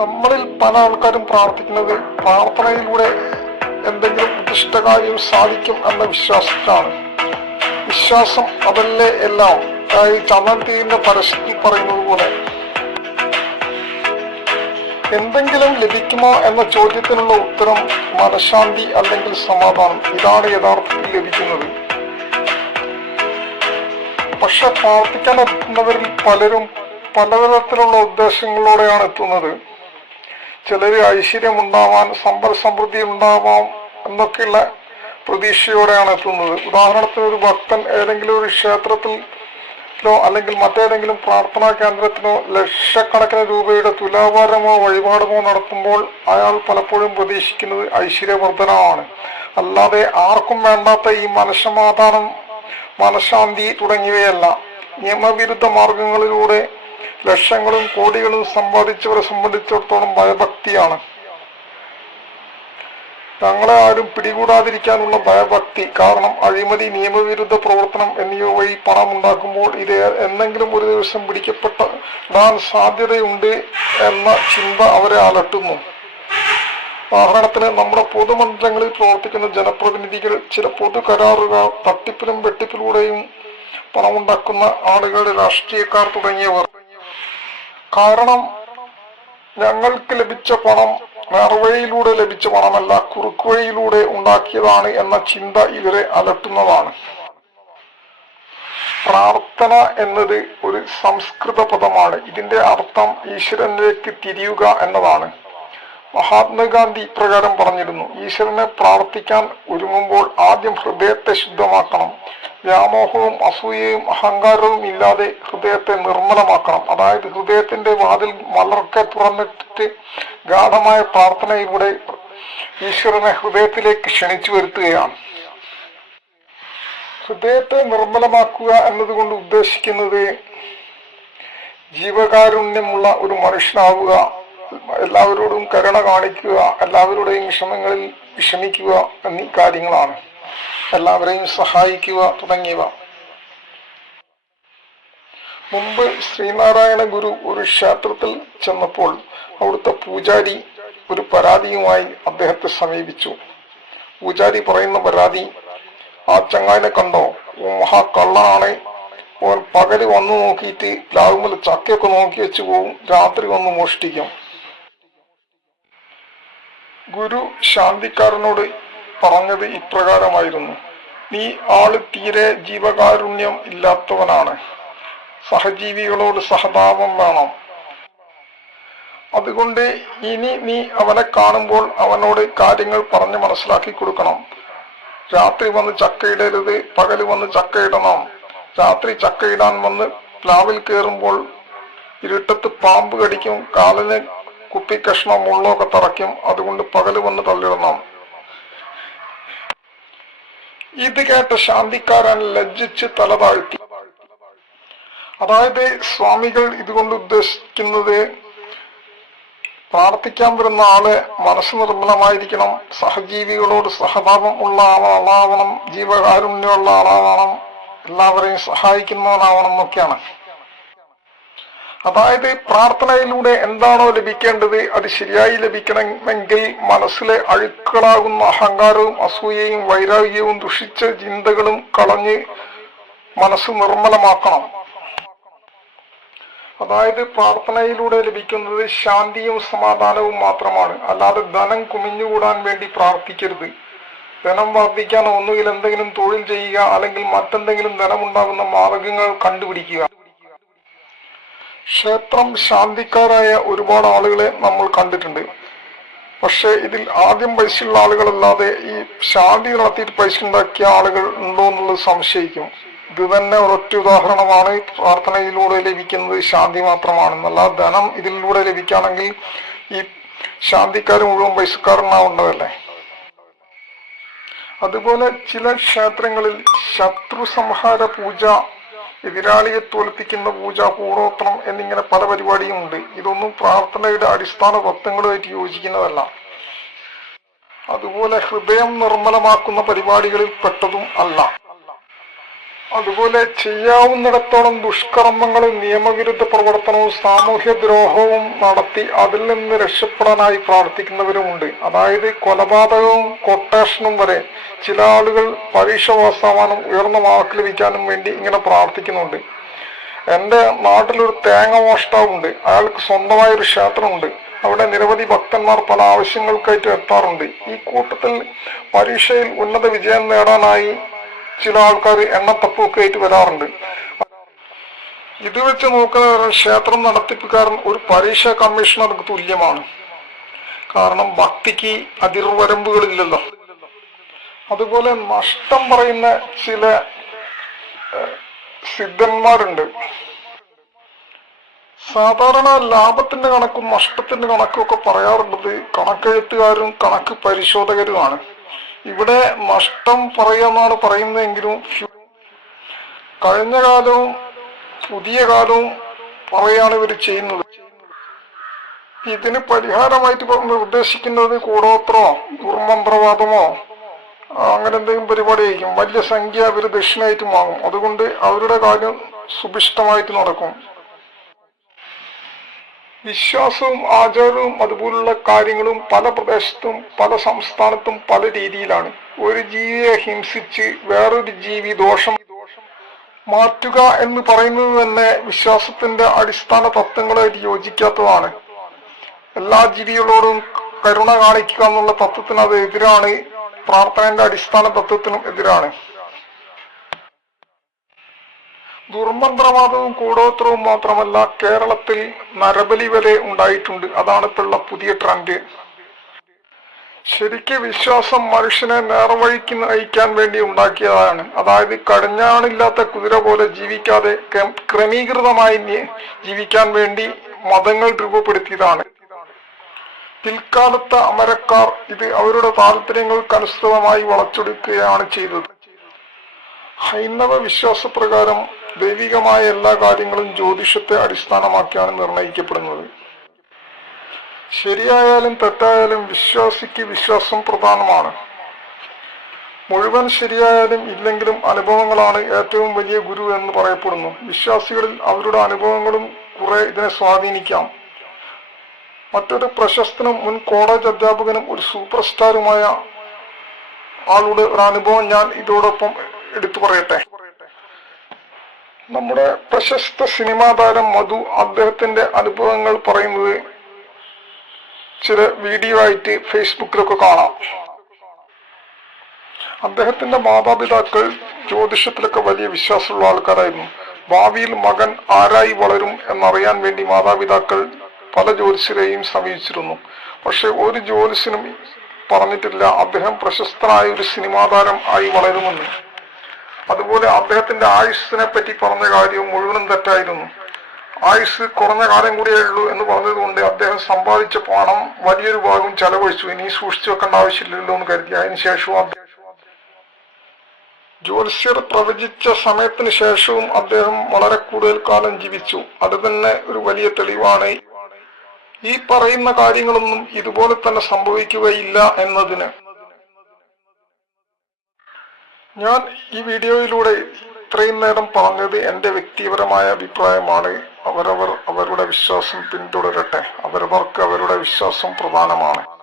നമ്മളിൽ പല ആൾക്കാരും പ്രാർത്ഥിക്കുന്നത് പ്രാർത്ഥനയിലൂടെ എന്തെങ്കിലും ഉദ്ദിഷ്ട കാര്യം സാധിക്കും എന്ന വിശ്വാസത്തിലാണ്. വിശ്വാസം അതല്ലേ എല്ലാം? ഈ ചമന്തിന്റെ പരസ്യത്തിൽ പറയുന്നത് പോലെ. എന്തെങ്കിലും ലഭിക്കുമോ എന്ന ചോദ്യത്തിനുള്ള ഉത്തരം മനഃശാന്തി അല്ലെങ്കിൽ സമാധാനം. ഇതാണ് യഥാർത്ഥത്തിൽ ലഭിക്കുന്നത്. പക്ഷെ പ്രാർത്ഥിക്കാൻ എത്തുന്നവരിൽ പലരും പലതരത്തിലുള്ള ഉദ്ദേശങ്ങളോടെയാണ് എത്തുന്നത്. ചിലര് ഐശ്വര്യം ഉണ്ടാവാൻ സമ്പൽ സമൃദ്ധി ഉണ്ടാവാം എന്നൊക്കെയുള്ള പ്രതീക്ഷയോടെയാണ് എത്തുന്നത്. ഉദാഹരണത്തിന് ഒരു ഭക്തൻ ഏതെങ്കിലും ഒരു ക്ഷേത്രത്തിലോ അല്ലെങ്കിൽ മറ്റേതെങ്കിലും പ്രാർത്ഥനാ കേന്ദ്രത്തിനോ ലക്ഷക്കണക്കിന് രൂപയുടെ തുലാഭാരമോ വഴിപാടുമോ നടത്തുമ്പോൾ അയാൾ പലപ്പോഴും പ്രതീക്ഷിക്കുന്നത് ഐശ്വര്യവർദ്ധനമാണ് അല്ലാതെ ആർക്കും വേണ്ടാത്ത ഈ മനസ്സമാധാനം മനഃശാന്തി തുടങ്ങിയവയല്ല. നിയമവിരുദ്ധ മാർഗങ്ങളിലൂടെ ലക്ഷങ്ങളും കോടികളും സമ്പാദിച്ചവരെ സംബന്ധിച്ചിടത്തോളം ഭയഭക്തിയാണ്. തങ്ങളെ ആരും പിടികൂടാതിരിക്കാനുള്ള ഭയഭക്തി കാരണം അഴിമതി നിയമവിരുദ്ധ പ്രവർത്തനം എന്നിവ വഴി പണം ഉണ്ടാക്കുമ്പോൾ ഇത് എന്തെങ്കിലും ഒരു ദിവസം പിടിക്കപ്പെട്ടാൻ സാധ്യതയുണ്ട് എന്ന ചിന്ത അവരെ അലട്ടുന്നു. ഉദാഹരണത്തിന് നമ്മുടെ പൊതുമണ്ഡലങ്ങളിൽ പ്രവർത്തിക്കുന്ന ജനപ്രതിനിധികൾ ചില പൊതു കരാറുകൾ തട്ടിപ്പിലും വെട്ടിപ്പിലൂടെയും പണമുണ്ടാക്കുന്ന ആളുകൾ രാഷ്ട്രീയക്കാർ തുടങ്ങിയവർ. കാരണം ഞങ്ങൾക്ക് ലഭിച്ച പണം നേർവഴിയിലൂടെ ലഭിച്ച പണമല്ല കുറുക്കുവഴിയിലൂടെ ഉണ്ടാക്കിയതാണ് എന്ന ചിന്ത ഇവരെ അലട്ടുന്നതാണ്. പ്രാർത്ഥന എന്നത് ഒരു സംസ്കൃത പദമാണ്. ഇതിന്റെ അർത്ഥം ഈശ്വരനിലേക്ക് തിരിയുക എന്നതാണ്. മഹാത്മാഗാന്ധി പ്രകാരം പറഞ്ഞിരുന്നു ഈശ്വരനെ പ്രാർത്ഥിക്കാൻ ഒരുങ്ങുമ്പോൾ ആദ്യം ഹൃദയത്തെ ശുദ്ധമാക്കണം. വ്യാമോഹവും അസൂയയും അഹങ്കാരവും ഇല്ലാതെ ഹൃദയത്തെ നിർമ്മലമാക്കണം. അതായത് ഹൃദയത്തിന്റെ വാതിൽ മലർക്കെ തുറന്നിട്ട് ഗാഠമായ പ്രാർത്ഥനയിലൂടെ ഈശ്വരനെ ഹൃദയത്തിലേക്ക് ക്ഷണിച്ചു വരുത്തുകയാണ്. ഹൃദയത്തെ നിർമ്മലമാക്കുക എന്നതുകൊണ്ട് ഉദ്ദേശിക്കുന്നത് ജീവകാരുണ്യമുള്ള ഒരു മനുഷ്യനാവുക എല്ലാവരോടും കരുണ കാണിക്കുക എല്ലാവരുടെയും വിഷമങ്ങളിൽ വിഷമിക്കുക എന്നീ കാര്യങ്ങളാണ്. എല്ലാവരെയും സഹായിക്കുക തുടങ്ങിയവ. മുമ്പ് ശ്രീനാരായണ ഗുരു ഒരു ക്ഷേത്രത്തിൽ ചെന്നപ്പോൾ അവിടുത്തെ പൂജാരി ഒരു പരാതിയുമായി അദ്ദേഹത്തെ സമീപിച്ചു. പൂജാരി പറയുന്ന പരാതി ആ ചങ്ങായിനെ കണ്ടോ? മഹാ കള്ളനാണ് ഓൻ പകൽ വന്നു നോക്കിയിട്ട് രാവുമ്പോൾ ചക്കയൊക്കെ നോക്കി വെച്ച് പോവും രാത്രി വന്ന് മോഷ്ടിക്കും. ഗുരു ശാന്തിക്കാരനോട് പറഞ്ഞത് ഇപ്രകാരമായിരുന്നു. നീ ആൾ തീരെ ജീവകാരുണ്യം ഇല്ലാത്തവനാണ്. സഹജീവികളോട് സഹതാപം വേണം. അതുകൊണ്ട് ഇനി നീ അവനെ കാണുമ്പോൾ അവനോട് കാര്യങ്ങൾ പറഞ്ഞ് മനസ്സിലാക്കി കൊടുക്കണം. രാത്രി വന്ന് ചക്കയിടരുത് പകൽ വന്ന് ചക്കയിടണം രാത്രി ചക്കയിടാൻ വന്ന് പ്ലാവിൽ കയറുമ്പോൾ ഇരുട്ടത്ത് പാമ്പ് കടിക്കും കാലിന് കുപ്പിക്കഷ്ണം മുള്ളൊക്കെ തറയ്ക്കും അതുകൊണ്ട് പകൽ വന്ന് തള്ളിടണം. ഇത് കേട്ട ശാന്തിക്കാരൻ ലജ്ജിച്ച് തല താഴ്ത്തി. അതായത് സ്വാമികൾ ഇതുകൊണ്ട് ഉദ്ദേശിക്കുന്നത് പ്രാർത്ഥിക്കാൻ വരുന്ന ആൾ മനസ്സ് നിർമ്മലമായിരിക്കണം സഹജീവികളോട് സഹതാപം ഉള്ള ആളാവണം ജീവകാരുണ്യമുള്ള ആളാവണം എല്ലാവരെയും സഹായിക്കുന്നവനാവണം എന്നൊക്കെയാണ്. അതായത് പ്രാർത്ഥനയിലൂടെ എന്താണോ ലഭിക്കേണ്ടത് അത് ശരിയായി ലഭിക്കണമെങ്കിൽ മനസ്സിലെ അഴുക്കളാകുന്ന അഹങ്കാരവും അസൂയയും വൈരാഗ്യവും ദുഷിച്ച ചിന്തകളും കളഞ്ഞ് മനസ്സ് നിർമ്മലമാക്കണം. അതായത് പ്രാർത്ഥനയിലൂടെ ലഭിക്കുന്നത് ശാന്തിയും സമാധാനവും മാത്രമാണ്. അല്ലാതെ ധനം കുമിഞ്ഞുകൂടാൻ വേണ്ടി പ്രാർത്ഥിക്കരുത്. ധനം വർദ്ധിക്കാൻ ഒന്നുകിൽ എന്തെങ്കിലും തൊഴിൽ ചെയ്യുക അല്ലെങ്കിൽ മറ്റെന്തെങ്കിലും ധനമുണ്ടാകുന്ന മാർഗങ്ങൾ കണ്ടുപിടിക്കുക. ക്ഷേത്രം ശാന്തിക്കാരായ ഒരുപാട് ആളുകളെ നമ്മൾ കണ്ടിട്ടുണ്ട്. പക്ഷേ ഇതിൽ ആദ്യം പൈസയുള്ള ആളുകളല്ലാതെ ഈ ശാന്തി നടത്തിയിട്ട് പൈസ ഉണ്ടാക്കിയ ആളുകൾ ഉണ്ടോ എന്നുള്ളത് സംശയിക്കും. ഇത് തന്നെ ഒരൊറ്റ ഉദാഹരണമാണ്. പ്രാർത്ഥനയിലൂടെ ലഭിക്കുന്നത് ശാന്തി മാത്രമാണെന്നല്ല ധനം ഇതിലൂടെ ലഭിക്കുകയാണെങ്കിൽ ഈ ശാന്തിക്കാർ മുഴുവൻ പൈസക്കാരനാവേണ്ടതല്ലേ അതുപോലെ ചില ക്ഷേത്രങ്ങളിൽ ശത്രു സംഹാര പൂജ എതിരാളിയെ തോൽപ്പിക്കുന്ന പൂജ കൂടോത്രം എന്നിങ്ങനെ പല പരിപാടിയും ഉണ്ട്. ഇതൊന്നും പ്രാർത്ഥനയുടെ അടിസ്ഥാന തത്വങ്ങളുമായിട്ട് യോജിക്കുന്നതല്ല. അതുപോലെ ഹൃദയം നിർമ്മലമാക്കുന്ന പരിപാടികളിൽ പെട്ടതും അല്ല. അതുപോലെ ചെയ്യാവുന്നിടത്തോളം ദുഷ്കർമ്മങ്ങളും നിയമവിരുദ്ധ പ്രവർത്തനവും സാമൂഹ്യ ദ്രോഹവും നടത്തി അതിൽ നിന്ന് രക്ഷപ്പെടാനായി പ്രാർത്ഥിക്കുന്നവരുമുണ്ട്. അതായത് കൊലപാതകവും കൊട്ടേഷനും വരെ ചില ആളുകൾ പരീക്ഷ പാസ്സാവാനും ഉയർന്ന മാർക്ക് ലഭിക്കാനും വേണ്ടി ഇങ്ങനെ പ്രാർത്ഥിക്കുന്നുണ്ട്. എന്റെ നാട്ടിലൊരു തേങ്ങ മോഷ്ടാവുണ്ട്. അയാൾക്ക് സ്വന്തമായ ഒരു ക്ഷേത്രമുണ്ട്. അവിടെ നിരവധി ഭക്തന്മാർ പല ആവശ്യങ്ങൾക്കായിട്ട് എത്താറുണ്ട്. ഈ കൂട്ടത്തിൽ പരീക്ഷയിൽ ഉന്നത വിജയം നേടാനായി ചില ആൾക്കാർ എണ്ണത്തപ്പൊക്കെ ആയിട്ട് വരാറുണ്ട്. ഇത് വെച്ച് നോക്കുന്ന ക്ഷേത്രം നടത്തിപ്പുകാരൻ ഒരു പരീക്ഷ കമ്മീഷണർക്ക് തുല്യമാണ്. കാരണം ഭക്തിക്ക് അതിർവരമ്പുകളില്ലല്ലോ. അതുപോലെ നഷ്ടം പറയുന്ന ചില സിദ്ധന്മാരുണ്ട്. സാധാരണ ലാഭത്തിന്റെ കണക്കും നഷ്ടത്തിന്റെ കണക്കും ഒക്കെ പറയാറുള്ളത് കണക്കെഴുത്തുകാരും കണക്ക് പരിശോധകരുമാണ്. ഇവിടെ നഷ്ടം പറയാന്നാണ് പറയുന്നതെങ്കിലും കഴിഞ്ഞ കാലവും പുതിയ കാലവും പറയാണ് ഇവർ ചെയ്യുന്നത്. ഇതിന് പരിഹാരമായിട്ട് ഇപ്പൊ നിർദ്ദേശിക്കുന്നത് കൂടോത്രോ ദുർമന്ത്രവാദമോ അങ്ങനെ എന്തെങ്കിലും പരിപാടി ആയിരിക്കും വലിയ സംഖ്യ അവർ ദക്ഷിണയായിട്ട് വാങ്ങും. അതുകൊണ്ട് അവരുടെ കാര്യം സുഭിഷ്ടമായിട്ട് നടക്കും. വിശ്വാസവും ആചാരവും അതുപോലുള്ള കാര്യങ്ങളും പല പ്രദേശത്തും പല സംസ്ഥാനത്തും പല രീതിയിലാണ്. ഒരു ജീവിയെ ഹിംസിച്ച് വേറൊരു ജീവി ദോഷം ദോഷം മാറ്റുക എന്ന് പറയുന്നത് തന്നെ വിശ്വാസത്തിന്റെ അടിസ്ഥാന തത്വങ്ങളായിട്ട് യോജിക്കാത്തതാണ്. എല്ലാ ജീവികളോടും കരുണ കാണിക്കുക എന്നുള്ള തത്വത്തിന് അത് എതിരാണ്. പ്രാർത്ഥനയുടെ അടിസ്ഥാന തത്വത്തിനും എതിരാണ്. ദുർമന്ത്രവാദവും കൂടോത്രവും മാത്രമല്ല കേരളത്തിൽ നരബലി വരെ ഉണ്ടായിട്ടുണ്ട്. അതാണ് ഇപ്പോഴുള്ള പുതിയ ട്രെൻഡ് ശരിക്ക് വിശ്വാസം മനുഷ്യനെ നേർവഴിക്ക് നയിക്കാൻ വേണ്ടി ഉണ്ടാക്കിയതാണ്. അതായത് കടിഞ്ഞാണില്ലാത്ത കുതിര പോലെ ജീവിക്കാതെ ക്രമീകൃതമായി ജീവിക്കാൻ വേണ്ടി മതങ്ങൾ രൂപപ്പെടുത്തിയതാണ്. പിൽക്കാലത്തെ അമരക്കാർ ഇത് അവരുടെ താല്പര്യങ്ങൾക്കനുസൃതമായി വളച്ചൊടുക്കുകയാണ് ചെയ്തത്. ഹൈന്ദവ വിശ്വാസപ്രകാരം ദൈവികമായ എല്ലാ കാര്യങ്ങളും ജ്യോതിഷത്തെ അടിസ്ഥാനമാക്കിയാണ് നിർണയിക്കപ്പെടുന്നത്. ശരിയായാലും തെറ്റായാലും വിശ്വാസിക്ക് വിശ്വാസം പ്രധാനമാണ്. മുഴുവൻ ശരിയായാലും ഇല്ലെങ്കിലും അനുഭവങ്ങളാണ് ഏറ്റവും വലിയ ഗുരു എന്ന് പറയപ്പെടുന്നു. വിശ്വാസികളിൽ അവരുടെ അനുഭവങ്ങളും കുറെ ഇതിനെ സ്വാധീനിക്കാം. മറ്റൊരു പ്രശസ്തനും മുൻ കോളേജ് അധ്യാപകനും ഒരു സൂപ്പർ സ്റ്റാറുമായ ആളുടെ ഒരു അനുഭവം ഞാൻ ഇതോടൊപ്പം എടുത്തു പറയട്ടെ. നമ്മുടെ പ്രശസ്ത സിനിമാ താരം മധു അദ്ദേഹത്തിന്റെ അനുഭവങ്ങൾ പറയുന്നത് ചില വീഡിയോ ആയിട്ട് ഫേസ്ബുക്കിലൊക്കെ കാണാം. അദ്ദേഹത്തിന്റെ മാതാപിതാക്കൾ ജ്യോതിഷത്തിലൊക്കെ വലിയ വിശ്വാസമുള്ള ആൾക്കാരായിരുന്നു. ഭാവിയിൽ മകൻ ആരായി വളരും എന്നറിയാൻ വേണ്ടി മാതാപിതാക്കൾ പല ജ്യോതിഷരെയും സമീപിച്ചിരുന്നു. പക്ഷെ ഒരു ജ്യോതിഷനും പറഞ്ഞിട്ടില്ല. അദ്ദേഹം പ്രശസ്തനായ ഒരു സിനിമാ താരം ആയി വളരുമെന്ന്. അതുപോലെ അദ്ദേഹത്തിന്റെ ആയുസ്സിനെ പറ്റി പറഞ്ഞ കാര്യവും മുഴുവനും തെറ്റായിരുന്നു. ആയുസ് കുറഞ്ഞ കാലം കൂടിയേ ഉള്ളൂ എന്ന് പറഞ്ഞതുകൊണ്ട് അദ്ദേഹം സമ്പാദിച്ച പണം വലിയൊരു ഭാഗം ചെലവഴിച്ചു. ഇനി സൂക്ഷിച്ചു വെക്കേണ്ട ആവശ്യമില്ലല്ലോ എന്ന് കരുതി. അതിനുശേഷവും അദ്ദേഹം ജ്യോത്സ്യർ പ്രവചിച്ച സമയത്തിന് ശേഷവും അദ്ദേഹം വളരെ കൂടുതൽ കാലം ജീവിച്ചു. അത് തന്നെ ഒരു വലിയ തെളിവാണ്. ഈ പറയുന്ന കാര്യങ്ങളൊന്നും ഇതുപോലെ തന്നെ സംഭവിക്കുകയില്ല എന്നതിന് ഞാൻ ഈ വീഡിയോയിലൂടെ ഇത്രയും നേരം പറഞ്ഞത് എന്റെ വ്യക്തിപരമായ അഭിപ്രായമാണ്. അവരവർ അവരുടെ വിശ്വാസം പിന്തുടരട്ടെ. അവരവർക്ക് അവരുടെ വിശ്വാസം പ്രധാനമാണ്.